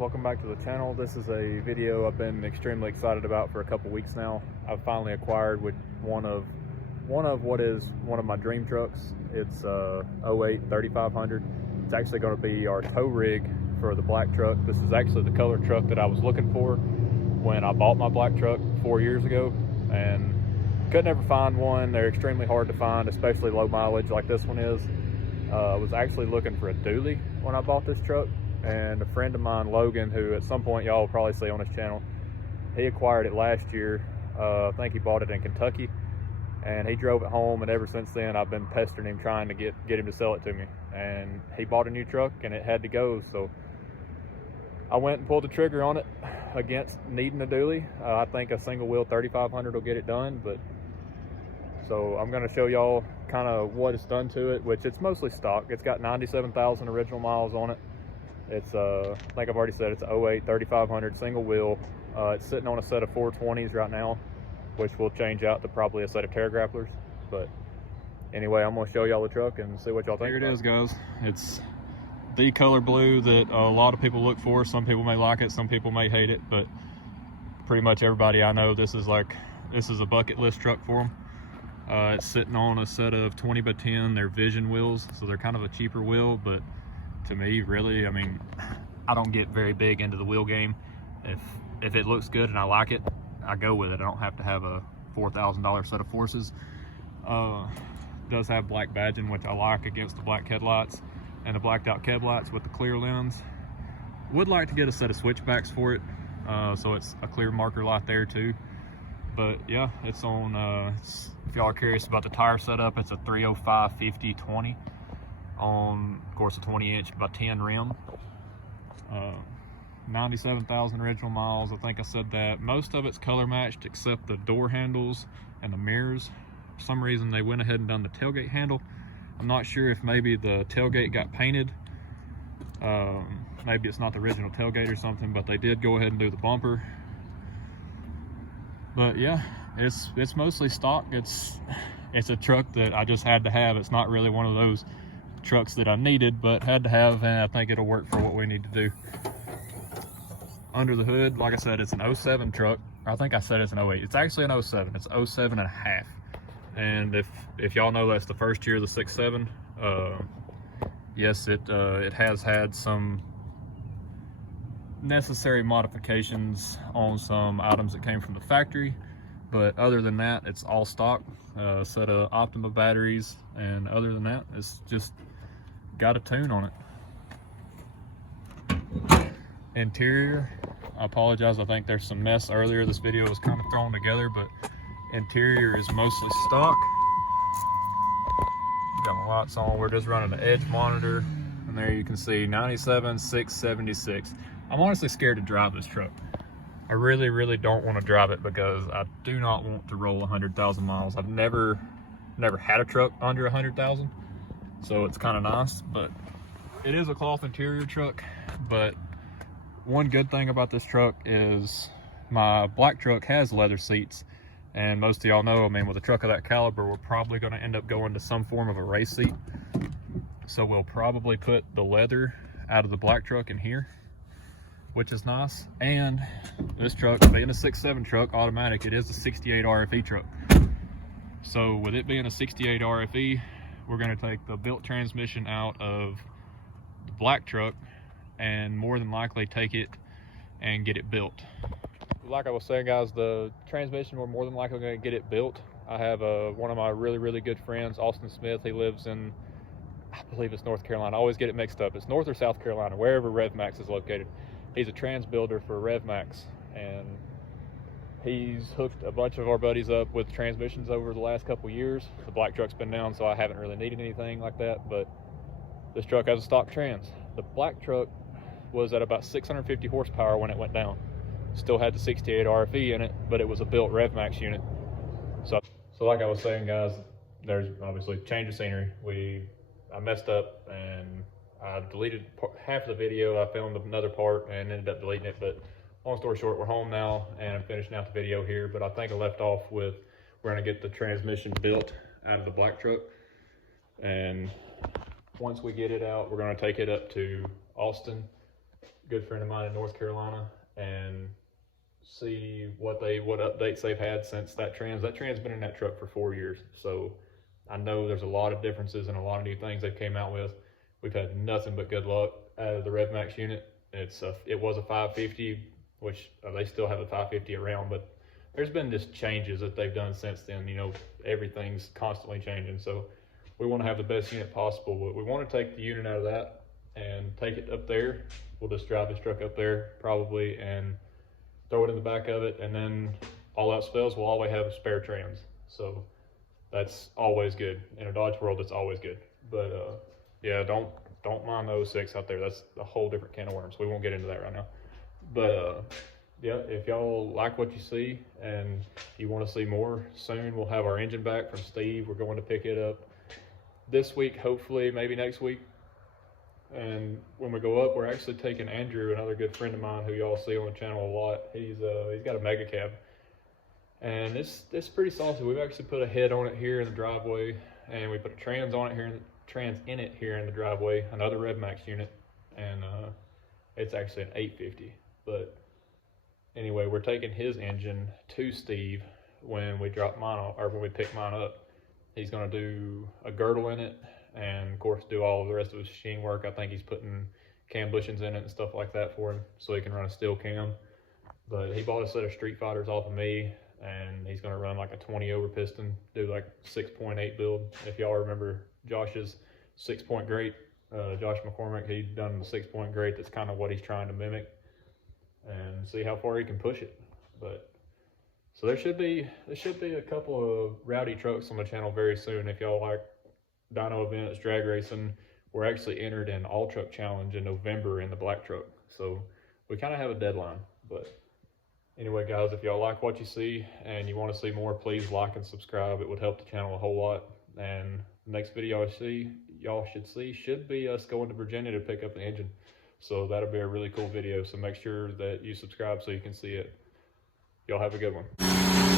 welcome back to the channel. This is a video I've been extremely excited about for a couple weeks now. I've finally acquired with one of what is one of my dream trucks. It's a 08 3500. It's actually going to be our tow rig for the black truck. This is actually the color truck that I was looking for when I bought my black truck 4 years ago, and could never find one. They're extremely hard to find, especially low mileage like this one is. I was actually looking for a dually when I bought this truck, and a friend of mine, Logan, who at some point y'all will probably see on his channel, he acquired it last year. I think he bought it in Kentucky, and he drove it home, and ever since then I've been pestering him trying to get him to sell it to me. And he bought a new truck and it had to go, so I went and pulled the trigger on it against needing a dually. I think a single wheel 3500 will get it done, but so I'm going to show y'all kind of what it's done to it, which it's mostly stock. It's got 97,000 original miles on it. It's I think I've already said it's an 08 3500 single wheel. It's sitting on a set of 420s right now, which will change out to probably a set of tear grapplers. But anyway, I'm going to show y'all the truck and see what y'all think. Here it is, guys. It's the color blue that a lot of people look for. Some people may like it, some people may hate it, but pretty much everybody I know, this is a bucket list truck for them. It's sitting on a set of 20x10. They're Vision wheels, so they're kind of a cheaper wheel, but to me, really, I mean, I don't get very big into the wheel game. If it looks good and I like it, I go with it. I don't have to have a $4,000 set of forces. Does have black badging, which I like, against the black headlights and the blacked out headlights with the clear lens. Would like to get a set of switchbacks for it, so it's a clear marker light there too. But yeah, it's on, if y'all are curious about the tire setup, it's a 305 50 20 on, of course, a 20-inch by 10 rim. 97,000 original miles. I think I said that. Most of it's color matched except the door handles and the mirrors. For some reason they went ahead and done the tailgate handle. I'm not sure if maybe the tailgate got painted. Maybe it's not the original tailgate or something, but they did go ahead and do the bumper. But yeah, it's mostly stock. It's a truck that I just had to have. It's not really one of those trucks that I needed, but had to have, and I think it'll work for what we need to do. Under the hood, like I said, it's an 07 truck. I think I said it's an 08. It's actually an 07. It's 07 and a half. And if y'all know, that's the first year of the 6.7. Yes, it has had some necessary modifications on some items that came from the factory, but other than that, it's all stock. Set of Optima batteries, and other than that, it's just got a tune on it. Interior, I apologize, I think there's some mess earlier. This video was kind of thrown together, but interior is mostly stock. Got my lights on. We're just running the edge monitor, and there you can see 97,676. I'm honestly scared to drive this truck. I really don't want to drive it because I do not want to roll 100,000 miles. I've never had a truck under 100,000, so it's kind of nice. But it is a cloth interior truck. But one good thing about this truck is my black truck has leather seats, and most of y'all know, I mean, with a truck of that caliber, we're probably going to end up going to some form of a race seat. So we'll probably put the leather out of the black truck in here, which is nice. And this truck, being a 6.7 truck automatic, it is a 68 RFE truck. So with it being a 68 RFE, we're going to take the built transmission out of the black truck and more than likely take it and get it built. Like I was saying, guys, the transmission, we're more than likely going to get it built. I have one of my really good friends, Austin Smith. He lives in, I believe it's North Carolina. I always get it mixed up. It's North or South Carolina, wherever RevMax is located. He's a trans builder for RevMax, and he's hooked a bunch of our buddies up with transmissions over the last couple years. The black truck's been down, so I haven't really needed anything like that, but this truck has a stock trans. The black truck was at about 650 horsepower when it went down. Still had the 68 RFE in it, but it was a built RevMax unit. So like I was saying, guys, there's obviously change of scenery. I messed up and I deleted half of the video. I filmed another part and ended up deleting it, but long story short, we're home now and I'm finishing out the video here. But I think I left off with, we're gonna get the transmission built out of the black truck, and once we get it out, we're gonna take it up to Austin, good friend of mine in North Carolina, and see what updates they've had since that trans. That trans been in that truck for 4 years, so I know there's a lot of differences and a lot of new things they've came out with. We've had nothing but good luck out of the RevMax unit. It was a 550, which they still have a 550 around, but there's been just changes that they've done since then. You know, everything's constantly changing, so we want to have the best unit possible. But we want to take the unit out of that and take it up there. We'll just drive this truck up there probably and throw it in the back of it, and then all else fails, we'll always have a spare trans. So that's always good. In a Dodge world, it's always good. But yeah, don't mind the 06 out there. That's a whole different can of worms. We won't get into that right now. But yeah, if y'all like what you see and you want to see more, soon we'll have our engine back from Steve. We're going to pick it up this week, hopefully, maybe next week. And when we go up, we're actually taking Andrew, another good friend of mine who y'all see on the channel a lot. He's got a mega cab, and it's pretty saucy. We've actually put a head on it here in the driveway, and we put a trans on it here, here in the driveway, another RevMax unit, and it's actually an 850. But anyway, we're taking his engine to Steve when we drop mine off, or when we pick mine up. He's gonna do a girdle in it, and of course do all of the rest of his machine work. I think he's putting cam bushings in it and stuff like that for him so he can run a steel cam. But he bought a set of Street Fighters off of me, and he's going to run like a 20 over piston, do like 6.8 build. If y'all remember Josh's 6-point grate, Josh McCormick, he done the 6-point grate. That's kind of what he's trying to mimic, and see how far he can push it. But so there should be a couple of rowdy trucks on the channel very soon. If y'all like dyno events, drag racing, we're actually entered in All Truck Challenge in November in the black truck. So we kind of have a deadline. But anyway, guys, if y'all like what you see and you want to see more, please like and subscribe. It would help the channel a whole lot. And the next video y'all should see should be us going to Virginia to pick up the engine. So that'll be a really cool video. So make sure that you subscribe so you can see it. Y'all have a good one.